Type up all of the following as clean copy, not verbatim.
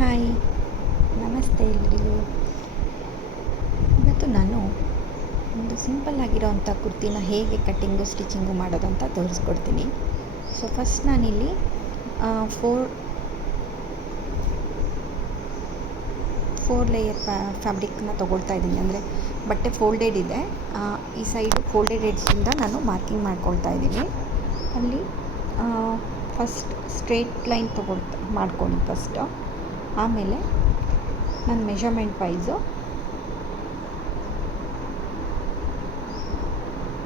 Hi, ನಮಸ್ತೆ ಎಲ್ಲರಿಗೂ. ಇವತ್ತು ನಾನು ಒಂದು ಸಿಂಪಲ್ ಆಗಿರೋವಂಥ ಕುರ್ತಿನ ಹೇಗೆ ಕಟ್ಟಿಂಗು ಸ್ಟಿಚಿಂಗು ಮಾಡೋದು ಅಂತ ತೋರಿಸ್ಕೊಡ್ತೀನಿ. ಸೊ ಫಸ್ಟ್ ನಾನಿಲ್ಲಿ ಫೋರ್ ಲೇಯರ್ ಫ್ಯಾಬ್ರಿಕ್ನ ತೊಗೊಳ್ತಾ ಇದ್ದೀನಿ. ಅಂದರೆ ಬಟ್ಟೆ ಫೋಲ್ಡೆಡ್ ಇದೆ, ಈ ಸೈಡು ಫೋಲ್ಡೆಡ್ ಎಡ್ಜಿಂದ ನಾನು ಮಾರ್ಕಿಂಗ್ ಮಾಡ್ಕೊಳ್ತಾ ಇದ್ದೀನಿ. ಅಲ್ಲಿ ಫಸ್ಟ್ ಸ್ಟ್ರೇಟ್ ಲೈನ್ ಮಾಡ್ಕೊಂಡು ಫಸ್ಟು, ಆಮೇಲೆ ನನ್ನ ಮೆಷರ್ಮೆಂಟ್ ವೈಸು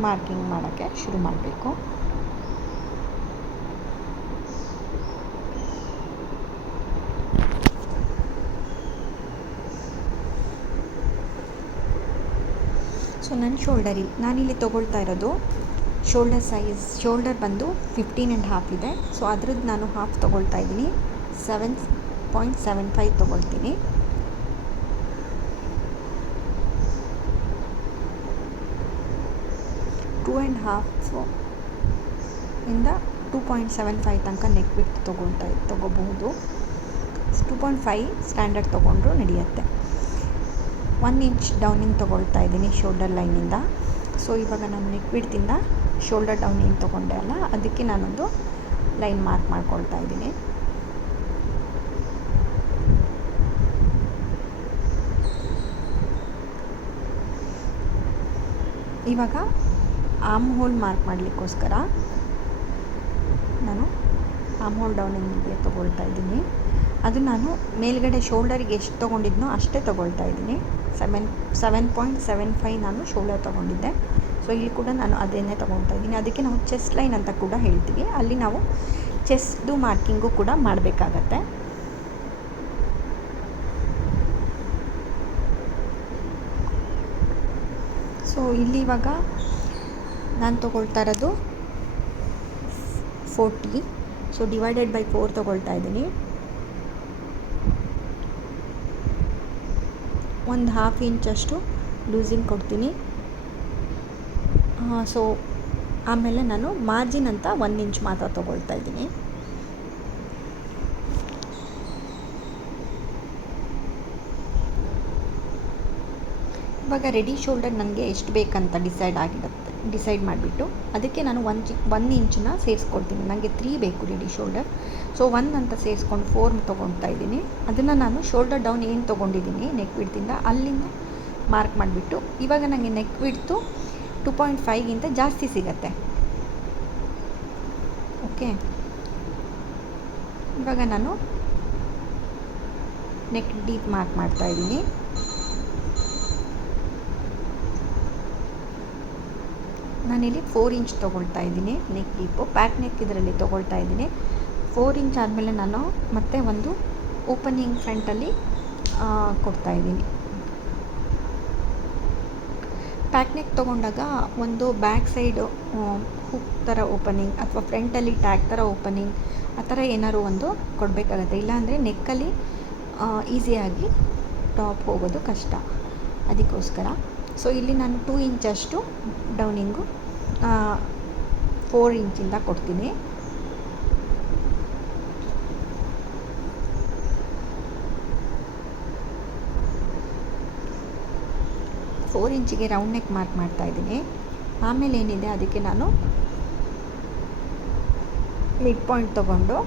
ಮಾರ್ಕಿಂಗ್ ಮಾಡೋಕ್ಕೆ ಶುರು ಮಾಡಬೇಕು. ಸೊ ನನ್ನ ನಾನಿಲ್ಲಿ ತೊಗೊಳ್ತಾ ಇರೋದು ಶೋಲ್ಡರ್ ಬಂದು 15.5 ಇದೆ. ಸೊ ಅದ್ರದ್ದು ನಾನು ಹಾಫ್ ತೊಗೊಳ್ತಾ ಇದ್ದೀನಿ, 7.75 ತೊಗೊಳ್ತೀನಿ. ಟೂ ಆ್ಯಂಡ್ ಹಾಫು ಇಂದ 2.75 ತನಕ ನೆಕ್ ಬಿಟ್ಟು ತೊಗೋಬಹುದು. 2.5 ಸ್ಟ್ಯಾಂಡರ್ಡ್ ತೊಗೊಂಡ್ರು ನಡೆಯುತ್ತೆ. 1 ಇಂಚ್ ಡೌನಿಂಗ್ ತೊಗೊಳ್ತಾ ಇದ್ದೀನಿ ಶೋಲ್ಡರ್ ಲೈನಿಂದ. ಸೊ ಇವಾಗ ನಾನು ನೆಕ್ ಬಿಡ್ತಿಂದ ಶೋಲ್ಡರ್ ಡೌನ್ ಏನು ತೊಗೊಂಡೆ ಅಲ್ಲ, ಅದಕ್ಕೆ ನಾನೊಂದು ಲೈನ್ ಮಾರ್ಕ್ ಮಾಡ್ಕೊಳ್ತಾ ಇದ್ದೀನಿ. ಇವಾಗ ಆರ್ಮ್ ಹೋಲ್ ಮಾರ್ಕ್ ಮಾಡಲಿಕ್ಕೋಸ್ಕರ ನಾನು ಆರ್ಮ್ ಹೋಲ್ ಡೌನಿಂಗಿಗೆ ತೊಗೊಳ್ತಾ ಇದ್ದೀನಿ. ಅದು ನಾನು ಮೇಲ್ಗಡೆ ಶೋಲ್ಡರಿಗೆ ಎಷ್ಟು ತೊಗೊಂಡಿದ್ನೋ ಅಷ್ಟೇ ತೊಗೊಳ್ತಾ ಇದ್ದೀನಿ. 7.75 ನಾನು ಶೋಲ್ಡರ್ ತೊಗೊಂಡಿದ್ದೆ. ಸೊ ಇಲ್ಲಿ ಕೂಡ ನಾನು ಅದನ್ನೇ ತೊಗೊಳ್ತಾ ಇದ್ದೀನಿ. ಅದಕ್ಕೆ ನಾವು ಚೆಸ್ಟ್ ಲೈನ್ ಅಂತ ಕೂಡ ಹೇಳ್ತೀವಿ. ಅಲ್ಲಿ ನಾವು ಚೆಸ್ಟ್ದು ಮಾರ್ಕಿಂಗು ಕೂಡ ಮಾಡಬೇಕಾಗತ್ತೆ. ಸೊ ಇಲ್ಲಿ ಇವಾಗ ನಾನು ತೊಗೊಳ್ತಾ ಇರೋದು 40. ಸೊ ಡಿವೈಡೆಡ್ ಬೈ 4 ತೊಗೊಳ್ತಾ ಇದ್ದೀನಿ. ಒಂದು ಹಾಫ್ ಇಂಚಷ್ಟು ಲೂಸಿಂಗ್ ಕೊಡ್ತೀನಿ. ಸೊ ಆಮೇಲೆ ನಾನು ಮಾರ್ಜಿನ್ ಅಂತ 1 ಇಂಚ್ ಮಾತ್ರ ತೊಗೊಳ್ತಾ ಇದ್ದೀನಿ. ಇವಾಗ ರೆಡಿ ಶೋಲ್ಡರ್ ನನಗೆ ಎಷ್ಟು ಬೇಕಂತ ಡಿಸೈಡ್ ಮಾಡಿಬಿಟ್ಟು ಅದಕ್ಕೆ ನಾನು 1 ಇಂಚನ್ನ ಸೇರಿಸ್ಕೊಳ್ತೀನಿ. ನನಗೆ 3 ಬೇಕು ರೆಡಿ ಶೋಲ್ಡರ್. ಸೊ 1 ಅಂತ ಸೇರಿಸ್ಕೊಂಡು 4 ತೊಗೊಳ್ತಾ ಇದ್ದೀನಿ. ಅದನ್ನು ನಾನು ಶೋಲ್ಡರ್ ಡೌನ್ ಏನು ತೊಗೊಂಡಿದ್ದೀನಿ ನೆಕ್ ವಿಡ್ತಿಂದ ಅಲ್ಲಿಂದ ಮಾರ್ಕ್ ಮಾಡಿಬಿಟ್ಟು, ಇವಾಗ ನನಗೆ ನೆಕ್ ವಿಡ್ತು 2.5ಗಿಂತ ಜಾಸ್ತಿ ಸಿಗತ್ತೆ. ಓಕೆ, ಇವಾಗ ನಾನು ನೆಕ್ ಡೀಪ್ ಮಾರ್ಕ್ ಮಾಡ್ತಾ ಇದ್ದೀನಿ. ನಾನಿಲ್ಲಿ 4 ಇಂಚ್ ತೊಗೊಳ್ತಾ ಇದ್ದೀನಿ ನೆಕ್ ಡೀಪು. ಪ್ಯಾಕ್ ನೆಕ್ ಇದರಲ್ಲಿ ತೊಗೊಳ್ತಾ ಇದ್ದೀನಿ. 4 ಇಂಚ್ ಆದಮೇಲೆ ನಾನು ಮತ್ತೆ ಒಂದು ಓಪನಿಂಗ್ ಫ್ರಂಟಲ್ಲಿ ಕೊಡ್ತಾ ಇದ್ದೀನಿ. ಪ್ಯಾಕ್ ನೆಕ್ ತೊಗೊಂಡಾಗ ಒಂದು ಬ್ಯಾಕ್ ಸೈಡು ಹುಕ್ ಥರ ಓಪನಿಂಗ್ ಅಥವಾ ಫ್ರಂಟಲ್ಲಿ ಟ್ಯಾಗ್ ಥರ ಓಪನಿಂಗ್ ಆ ಥರ ಏನಾದ್ರು ಒಂದು ಕೊಡಬೇಕಾಗತ್ತೆ. ಇಲ್ಲಾಂದರೆ ನೆಕ್ಕಲ್ಲಿ ಈಸಿಯಾಗಿ ಟಾಪ್ ಹೋಗೋದು ಕಷ್ಟ. ಅದಕ್ಕೋಸ್ಕರ ಸೊ ಇಲ್ಲಿ ನಾನು 2 ಇಂಚಷ್ಟು ಡೌನಿಂಗು 4 ಇಂಚಿಂದ ಕೊಡ್ತೀನಿ. ಫೋರ್ ಇಂಚಿಗೆ ರೌಂಡ್ ನೆಕ್ ಮಾರ್ಕ್ ಮಾಡ್ತಾ ಇದ್ದೀನಿ. ಆಮೇಲೆ ಏನಿದೆ ಅದಕ್ಕೆ ನಾನು ಮಿಡ್ ಪಾಯಿಂಟ್ ತೊಗೊಂಡು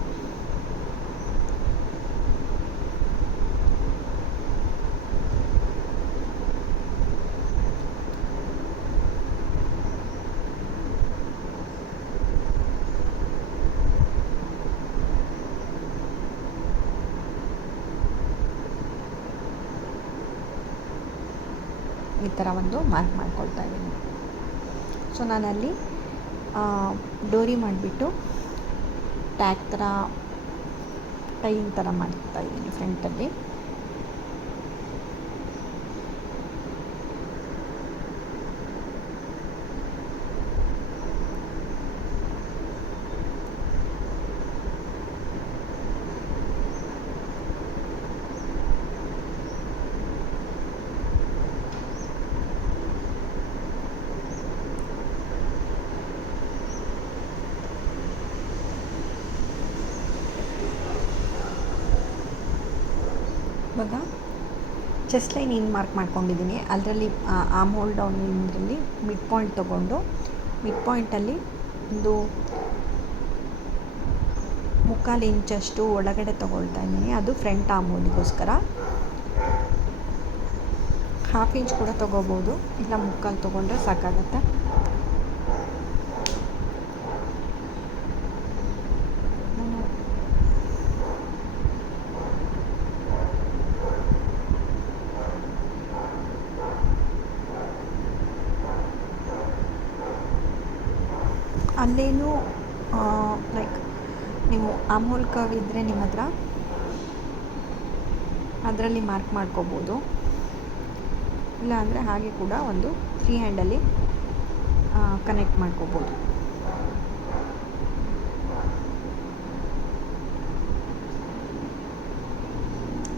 ಈ ಥರ ಒಂದು ಮಾರ್ಕ್ ಮಾಡ್ಕೊಳ್ತಾ ಇದ್ದೀನಿ. ಸೊ ನಾನಲ್ಲಿ ಡೋರಿ ಮಾಡಿಬಿಟ್ಟು ಟ್ಯಾಗ್ ಥರ ಟೈನ್ ಥರ ಮಾಡ್ತಾ ಇದ್ದೀನಿ ಫ್ರಂಟಲ್ಲಿ. ಇವಾಗ ಚೆಸ್ಟ್ ಲೈನ್ ಏನು ಮಾರ್ಕ್ ಮಾಡ್ಕೊಂಡಿದ್ದೀನಿ ಅದರಲ್ಲಿ ಆರ್ಮ್ ಹೋಲ್ ಡೌನ್ ಇದರಲ್ಲಿ ಮಿಡ್ ಪಾಯಿಂಟ್ ತೊಗೊಂಡು ಮಿಡ್ ಪಾಯಿಂಟಲ್ಲಿ ಒಂದು 3/4 ಇಂಚಷ್ಟು ಒಳಗಡೆ ತೊಗೊಳ್ತಾ ಇದ್ದೀನಿ. ಅದು ಫ್ರಂಟ್ ಆರ್ಮ್ ಹೋಲಿಗೋಸ್ಕರ. 1/2 ಇಂಚ್ ಕೂಡ ತೊಗೋಬೋದು, ಇಲ್ಲ 3/4 ತೊಗೊಂಡ್ರೆ ಸಾಕಾಗತ್ತೆ. ಅಲ್ಲೇನು ಲೈಕ್ ನೀವು ಆರ್ಮ್ ಹೋಲ್ ಕರ್ವ್ ಇದ್ದರೆ ನಿಮ್ಮ ಹತ್ರ ಅದರಲ್ಲಿ ಮಾರ್ಕ್ ಮಾಡ್ಕೋಬೋದು, ಇಲ್ಲ ಅಂದರೆ ಹಾಗೆ ಕೂಡ ಒಂದು ಫ್ರೀ ಹ್ಯಾಂಡಲ್ಲಿ ಕನೆಕ್ಟ್ ಮಾಡ್ಕೋಬೋದು.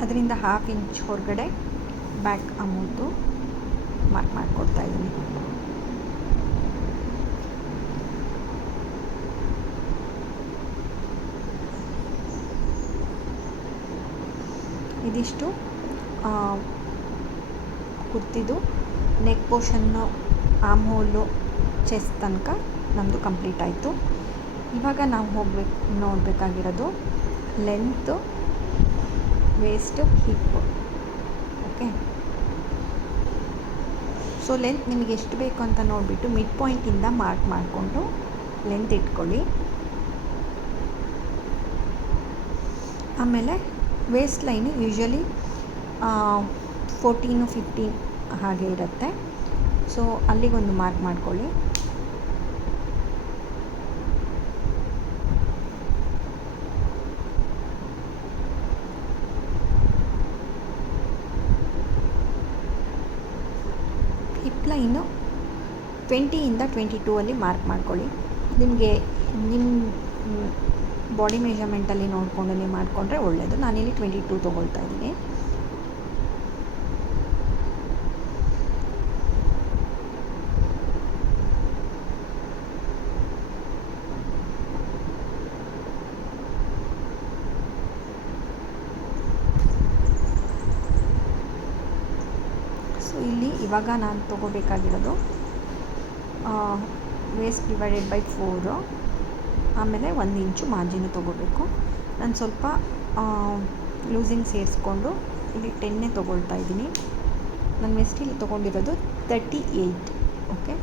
ಅದರಿಂದ 1/2 ಇಂಚ್ ಹೊರಗಡೆ ಬ್ಯಾಕ್ ಅಮೌಂಟು ಮಾರ್ಕ್ ಮಾಡಿಕೊಡ್ತಾ ಇದ್ದೀನಿ. ಇದಿಷ್ಟು ಕುರ್ತಿದು ನೆಕ್ ಪೋರ್ಷನ್ನು, ಆರ್ಮ್ ಹೋಲು, ಚೆಸ್ಟ್ ತನಕ ನಮ್ಮದು ಕಂಪ್ಲೀಟ್ ಆಯಿತು. ಇವಾಗ ನಾವು ನೋಡಬೇಕಾಗಿರೋದು length, waist, hip. Okay, so length ನಿಮಗೆ ಎಷ್ಟು ಬೇಕು ಅಂತ ನೋಡಿಬಿಟ್ಟು ಮಿಡ್ ಪಾಯಿಂಟಿಂದ ಮಾರ್ಕ್ ಮಾಡಿಕೊಂಡು ಲೆಂತ್ ಇಟ್ಕೊಳ್ಳಿ. ಆಮೇಲೆ ವೇಸ್ಟ್ ಲೈನು ಯೂಶ್ವಲಿ 14-15 ಹಾಗೆ ಇರುತ್ತೆ. ಸೊ ಅಲ್ಲಿಗೊಂದು ಮಾರ್ಕ್ ಮಾಡ್ಕೊಳ್ಳಿ. ಹಿಪ್ ಲೈನು 20ಇಂದ 22 ಅಲ್ಲಿ ಮಾರ್ಕ್ ಮಾಡ್ಕೊಳ್ಳಿ. ನಿಮಗೆ ನಿಮ್ಮ ಬಾಡಿ ಮೆಷರ್ಮೆಂಟಲ್ಲಿ ನೋಡಿಕೊಂಡು ನೀವು ಮಾಡಿಕೊಂಡ್ರೆ ಒಳ್ಳೆಯದು. ನಾನಿಲ್ಲಿ 22 ತೊಗೊಳ್ತಾ ಇದ್ದೀನಿ. ಸೊ ಇಲ್ಲಿ ಇವಾಗ ನಾನು ತೊಗೋಬೇಕಾಗಿರೋದು ವೇಸ್ಟ್ ಡಿವೈಡೆಡ್ ಬೈ 4, ಆಮೇಲೆ 1 ಇಂಚು ಮಾರ್ಜಿನ್ ತೊಗೋಬೇಕು. ನಾನು ಸ್ವಲ್ಪ ಲೂಸಿಂಗ್ ಸೇರಿಸ್ಕೊಂಡು ಇಲ್ಲಿ 10 ತೊಗೊಳ್ತಾ ಇದ್ದೀನಿ. ನಾನು ವೆಸ್ಟಿಲ್ಲಿ ತೊಗೊಂಡಿರೋದು 38. ಓಕೆ,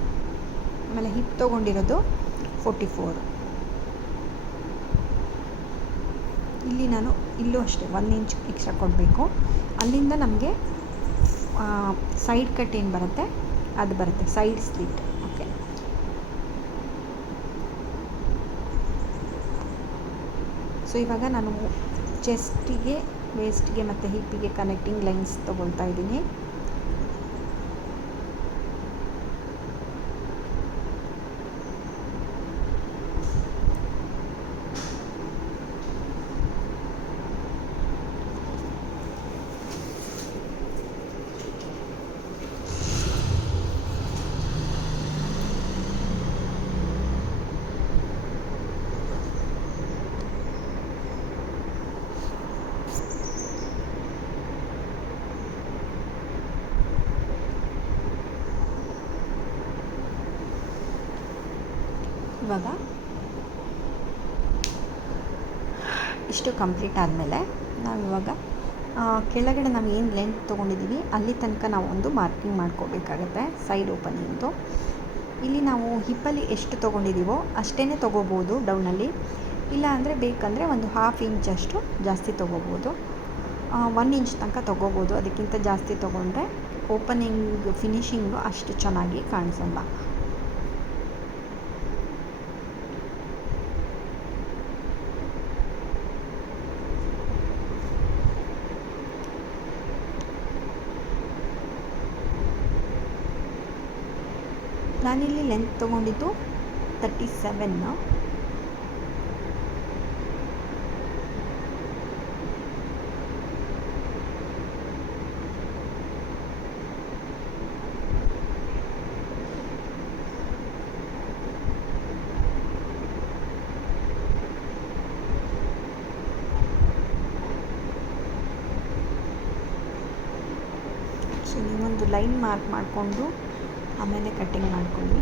ಆಮೇಲೆ ಹಿಪ್ ತೊಗೊಂಡಿರೋದು 44. ಇಲ್ಲಿ ನಾನು ಇಲ್ಲೂ ಅಷ್ಟೇ 1 ಇಂಚ್ ಎಕ್ಸ್ಟ್ರಾ ಕೊಡಬೇಕು. ಅಲ್ಲಿಂದ ನಮಗೆ ಸೈಡ್ ಕಟ್ ಏನು ಬರುತ್ತೆ ಅದು ಬರುತ್ತೆ, ಸೈಡ್ ಸ್ಲಿಟ್. ಓಕೆ, ಸೊ ಇವಾಗ ನಾನು ಚೆಸ್ಟಿಗೆ, ವೇಸ್ಟ್ಗೆ ಮತ್ತು ಹಿಪ್ಪಿಗೆ ಕನೆಕ್ಟಿಂಗ್ ಲೈನ್ಸ್ ತೊಗೊಳ್ತಾ ಇದ್ದೀನಿ. ಇವಾಗ ಇಷ್ಟು ಕಂಪ್ಲೀಟ್ ಆದಮೇಲೆ ನಾವಿವಾಗ ಕೆಳಗಡೆ ನಾವು ಏನು ಲೆಂತ್ ತೊಗೊಂಡಿದ್ದೀವಿ ಅಲ್ಲಿ ತನಕ ನಾವು ಒಂದು ಮಾರ್ಕಿಂಗ್ ಮಾಡ್ಕೋಬೇಕಾಗತ್ತೆ, ಸೈಡ್ ಓಪನಿಂಗ್ದು. ಇಲ್ಲಿ ನಾವು ಹಿಪ್ಪಲ್ಲಿ ಎಷ್ಟು ತೊಗೊಂಡಿದ್ದೀವೋ ಅಷ್ಟೇ ತೊಗೋಬೋದು ಡೌನಲ್ಲಿ, ಇಲ್ಲ ಅಂದರೆ ಬೇಕಂದರೆ ಒಂದು 1/2 ಇಂಚಷ್ಟು ಜಾಸ್ತಿ ತೊಗೋಬೋದು, 1 ಇಂಚ್ ತನಕ ತೊಗೋಬೋದು. ಅದಕ್ಕಿಂತ ಜಾಸ್ತಿ ತೊಗೊಂಡ್ರೆ ಓಪನಿಂಗ್ ಫಿನಿಶಿಂಗು ಅಷ್ಟು ಚೆನ್ನಾಗಿ ಕಾಣಿಸಲ್ಲ. ನಾನಿಲ್ಲಿ ಲೆಂತ್ ತೊಗೊಂಡಿದ್ದು 37. ಸೊ ನೀವೊಂದು ಲೈನ್ ಮಾರ್ಕ್ ಮಾಡಿಕೊಂಡು ಆಮೇಲೆ ಕಟ್ಟಿಂಗ್ ಮಾಡ್ಕೊಳ್ಳಿ.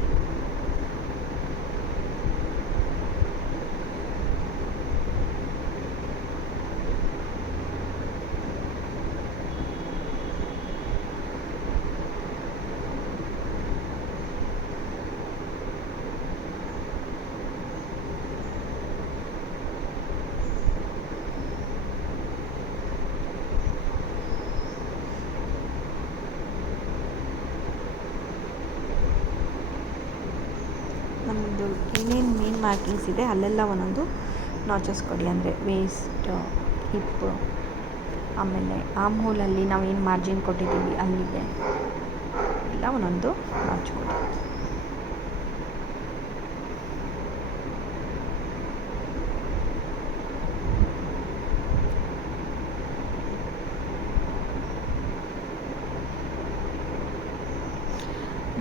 ನಮ್ಮದು ಏನೇನು ಮೇನ್ ಮಾರ್ಕಿಂಗ್ಸ್ ಇದೆ ಅಲ್ಲೆಲ್ಲ ಒಂದೊಂದು ನಾಚಸ್ ಕೊಡಿ. ಅಂದರೆ ವೇಸ್ಟ್, ಹಿಪ್, ಆಮೇಲೆ ಆರ್ಮ್ ಹೋಲಲ್ಲಿ ನಾವು ಏನು ಮಾರ್ಜಿನ್ ಕೊಟ್ಟಿದ್ದೀವಿ ಅಲ್ಲಿಗೆ ಎಲ್ಲ ಒಂದೊಂದು ನಾಚ್ ಕೊಡಿ.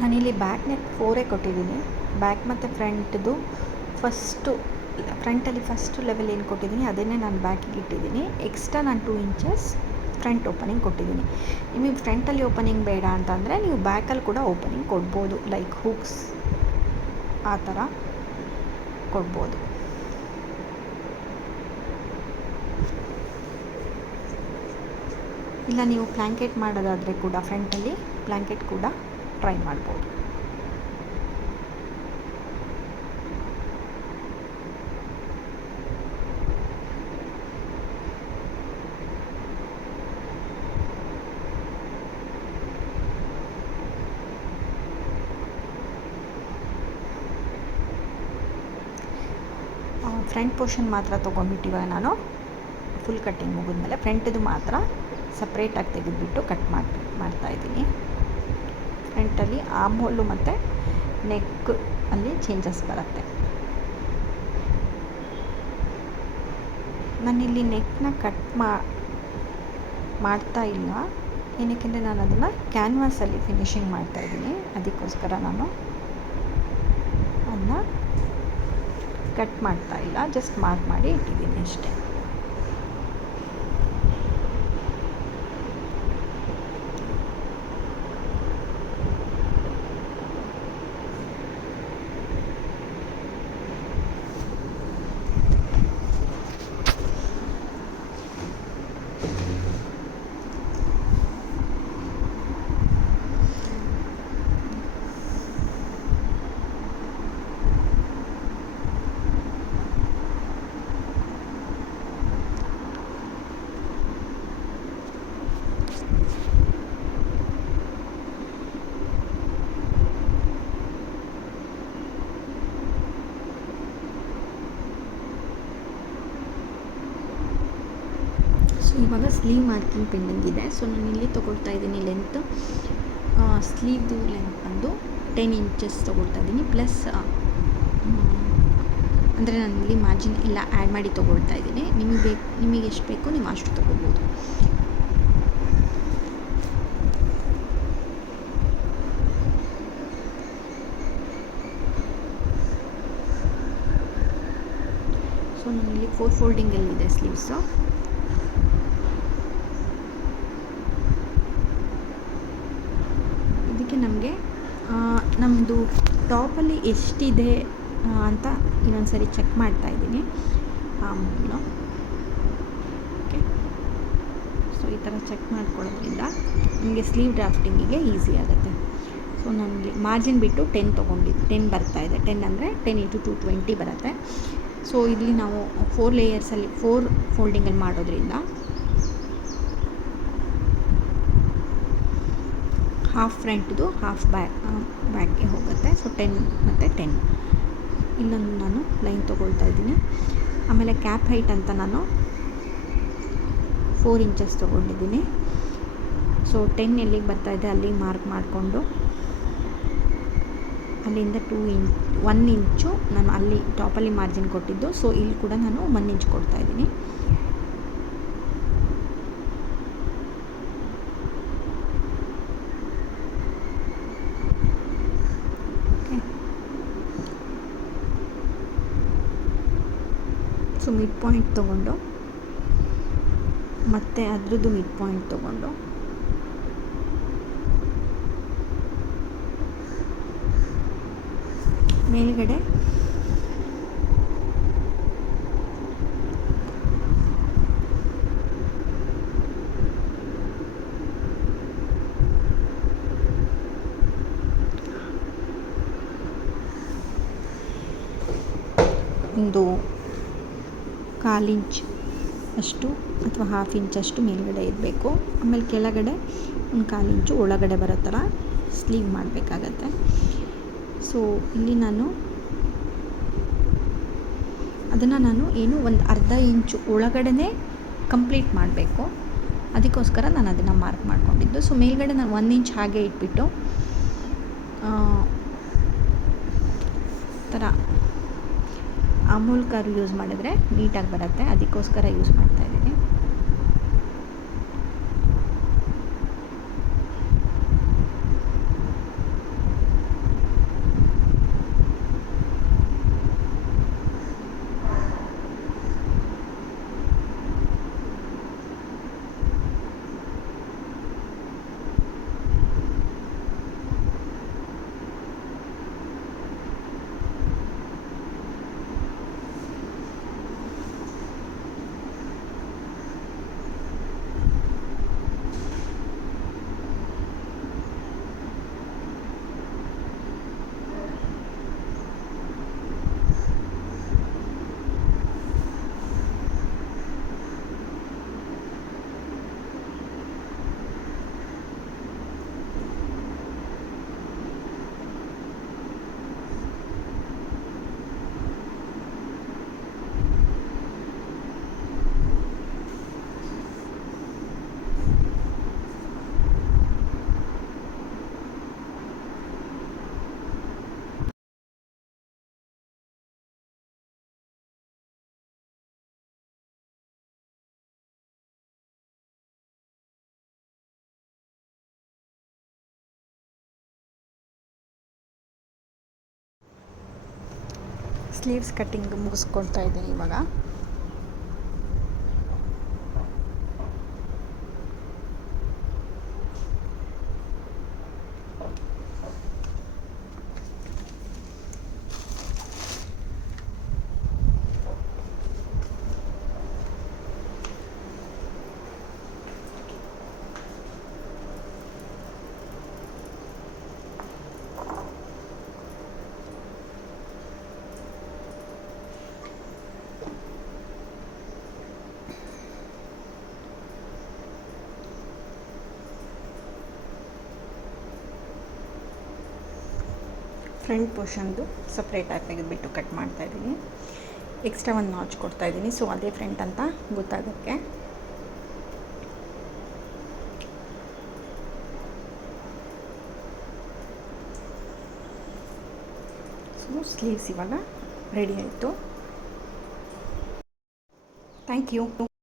ನಾನಿಲ್ಲಿ ಬ್ಯಾಕ್ ನೆಕ್ 4 ಕೊಟ್ಟಿದ್ದೀನಿ. ಬ್ಯಾಕ್ ಮತ್ತು ಫ್ರಂಟ್ದು ಫ್ರಂಟಲ್ಲಿ ಫಸ್ಟು ಲೆವೆಲ್ ಏನು ಕೊಟ್ಟಿದ್ದೀನಿ ಅದನ್ನೇ ನಾನು ಬ್ಯಾಕಿಗೆ ಇಟ್ಟಿದ್ದೀನಿ. ಎಕ್ಸ್ಟ್ರಾ ನಾನು 2 ಇಂಚಸ್ ಫ್ರಂಟ್ ಓಪನಿಂಗ್ ಕೊಟ್ಟಿದ್ದೀನಿ. ನಿಮಗೆ ಫ್ರಂಟಲ್ಲಿ ಓಪನಿಂಗ್ ಬೇಡ ಅಂತಂದರೆ ನೀವು ಬ್ಯಾಕಲ್ಲಿ ಕೂಡ ಓಪನಿಂಗ್ ಕೊಡ್ಬೋದು, ಲೈಕ್ ಹುಕ್ಸ್ ಆ ಥರ ಕೊಡ್ಬೋದು. ಇಲ್ಲ ನೀವು ಪ್ಲ್ಯಾಂಕೆಟ್ ಮಾಡೋದಾದರೆ ಕೂಡ ಫ್ರಂಟಲ್ಲಿ ಪ್ಲ್ಯಾಂಕೆಟ್ ಕೂಡ ಟ್ರೈ ಮಾಡ್ಬೋದು. ಫ್ರಂಟ್ ಪೋರ್ಷನ್ ಮಾತ್ರ ತೊಗೊಂಡ್ಬಿಟ್ಟಿವಾಗ ನಾನು ಫುಲ್ ಕಟ್ಟಿಂಗ್ ಮುಗಿದ್ಮೇಲೆ ಫ್ರಂಟದು ಮಾತ್ರ ಸಪ್ರೇಟಾಗಿ ತೆಗೆದುಬಿಟ್ಟು ಕಟ್ ಮಾಡ್ತಾಯಿದ್ದೀನಿ. ಫ್ರಂಟಲ್ಲಿ ಆರ್ಮ್ ಹೋಲು ಮತ್ತು ನೆಕ್ ಅಲ್ಲಿ ಚೇಂಜಸ್ ಬರುತ್ತೆ. ನಾನಿಲ್ಲಿ ನೆಕ್ನ ಕಟ್ ಮಾಡ್ತಾ ಇಲ್ಲ, ಏನಕ್ಕೆಂದರೆ ನಾನು ಅದನ್ನು ಕ್ಯಾನ್ವಾಸಲ್ಲಿ ಫಿನಿಶಿಂಗ್ ಮಾಡ್ತಾಯಿದ್ದೀನಿ. ಅದಕ್ಕೋಸ್ಕರ ನಾನು ಅದನ್ನ ಕಟ್ ಮಾಡ್ತಾ ಇಲ್ಲ, ಜಸ್ಟ್ ಮಾರ್ಕ್ ಮಾಡಿ ಇಟ್ಟಿದ್ದೀನಿ ಅಷ್ಟೇ. ಸೊ ಇವಾಗ ಸ್ಲೀವ್ ಮಾರ್ಕಿಂಗ್ ಪೆಂಡಿಂಗ್ ಇದೆ. ಸೊ ನಾನು ಇಲ್ಲಿ ತೊಗೊಳ್ತಾ ಇದ್ದೀನಿ ಲೆಂತ್, ಸ್ಲೀವ್ದು ಲೆಂತ್ ಬಂದು 10 ಇಂಚಸ್ ತೊಗೊಳ್ತಾ ಇದ್ದೀನಿ. ಪ್ಲಸ್ ಅಂದರೆ ನಾನು ಇಲ್ಲಿ ಮಾರ್ಜಿನ್ ಎಲ್ಲ ಆ್ಯಡ್ ಮಾಡಿ ತೊಗೊಳ್ತಾ ಇದ್ದೀನಿ. ನಿಮಗೆ ಎಷ್ಟು ಬೇಕೋ ನೀವು ಅಷ್ಟು ತೊಗೋಬೋದು. ಸೊ ನಾನಿಲ್ಲಿ 4 ಫೋಲ್ಡಿಂಗಲ್ಲಿದೆ ಸ್ಲೀವ್ಸು. ಇದಕ್ಕೆ ನಮಗೆ ನಮ್ಮದು ಟಾಪಲ್ಲಿ ಎಷ್ಟಿದೆ ಅಂತ ಇನ್ನೊಂದು ಸರಿ ಚೆಕ್ ಮಾಡ್ತಾ ಇದ್ದೀನಿ. ಓಕೆ, ಸೊ ಈ ಥರ ಚೆಕ್ ಮಾಡ್ಕೊಳ್ಳೋದ್ರಿಂದ ನಿಮಗೆ ಸ್ಲೀವ್ ಡ್ರಾಫ್ಟಿಂಗಿಗೆ ಈಸಿ ಆಗುತ್ತೆ. ಸೊ ನನಗೆ ಮಾರ್ಜಿನ್ ಬಿಟ್ಟು 10 ಬರ್ತಾಯಿದೆ. 10 ಅಂದರೆ 10 × 220 ಬರುತ್ತೆ. ಸೊ ಇಲ್ಲಿ ನಾವು 4 ಲೇಯರ್ಸಲ್ಲಿ 4 ಫೋಲ್ಡಿಂಗಲ್ಲಿ ಮಾಡೋದ್ರಿಂದ ಹಾಫ್ ಫ್ರಂಟ್ದು ಹಾಫ್ ಬ್ಯಾಕ್ಗೆ ಹೋಗುತ್ತೆ. ಸೊ 10 ಮತ್ತು 10 ಇಲ್ಲೊಂದು ನಾನು ಲೈನ್ ತೊಗೊಳ್ತಾ ಇದ್ದೀನಿ. ಆಮೇಲೆ ಕ್ಯಾಪ್ ಹೈಟ್ ಅಂತ ನಾನು 4 ಇಂಚಸ್ ತೊಗೊಂಡಿದ್ದೀನಿ. ಸೊ 10 ಎಲ್ಲಿಗೆ ಬರ್ತಾಯಿದೆ ಅಲ್ಲಿಗೆ ಮಾರ್ಕ್ ಮಾಡಿಕೊಂಡು ಅಲ್ಲಿಂದ 1 ಇಂಚು ನಾನು ಅಲ್ಲಿ ಟಾಪಲ್ಲಿ ಮಾರ್ಜಿನ್ ಕೊಟ್ಟಿದ್ದು. ಸೊ ಇಲ್ಲಿ ಕೂಡ ನಾನು 1 ಇಂಚ್ ಕೊಡ್ತಾಯಿದ್ದೀನಿ. ಸೊ ಮಿಡ್ ಪಾಯಿಂಟ್ ತೊಗೊಂಡು ಮತ್ತು ಅದ್ರದ್ದು ಮಿಡ್ ಪಾಯಿಂಟ್ ತೊಗೊಂಡು ಮೇಲ್ಗಡೆ ಒಂದು 1/4 ಇಂಚ್ ಅಷ್ಟು ಅಥವಾ 1/2 ಇಂಚಷ್ಟು ಮೇಲ್ಗಡೆ ಇರಬೇಕು. ಆಮೇಲೆ ಕೆಳಗಡೆ ಒಂದು 1/4 ಇಂಚು ಒಳಗಡೆ ಬರೋ ಥರ ಸ್ಲೀವ್ ಮಾಡಬೇಕಾಗತ್ತೆ. ಸೊ ಇಲ್ಲಿ ಅದನ್ನು ನಾನು ಒಂದು ಅರ್ಧ ಇಂಚು ಒಳಗಡೆ ಕಂಪ್ಲೀಟ್ ಮಾಡಬೇಕು. ಅದಕ್ಕೋಸ್ಕರ ನಾನು ಅದನ್ನು ಮಾರ್ಕ್ ಮಾಡ್ಕೊಂಡಿದ್ದು. ಸೊ ಮೇಲ್ಗಡೆ ನಾನು 1 ಇಂಚ್ ಹಾಗೆ ಇಟ್ಬಿಟ್ಟು ಥರ ಅಮೂಲ್ ಕರ್ವ್ ಯೂಸ್ ಮಾಡಿದ್ರೆ ನೀಟಾಗಿ ಬರುತ್ತೆ. ಅದಕ್ಕೋಸ್ಕರ ಯೂಸ್ ಮಾಡ್ತಾಯಿದ್ದೀನಿ. ಸ್ಲೀವ್ಸ್ ಕಟ್ಟಿಂಗ್ ಮುಗಿಸ್ಕೊಳ್ತಾ ಇದ್ದೀನಿ ಇವಾಗ. ಫ್ರಂಟ್ ಪೋರ್ಷನ್ದು ಸಪ್ರೇಟಾಗಿ ತೆಗೆದುಬಿಟ್ಟು ಕಟ್ ಮಾಡ್ತಾಯಿದ್ದೀನಿ. ಎಕ್ಸ್ಟ್ರಾ ಒಂದು ನಾಚ್ ಕೊಡ್ತಾಯಿದ್ದೀನಿ. ಸೊ ಅದೇ ಫ್ರಂಟ್ ಅಂತ ಗೊತ್ತಾಗೋಕ್ಕೆ. ಸೊ ಸ್ಲೀವ್ಸ್ ಇವಾಗ ರೆಡಿ ಆಯಿತು. Thank you.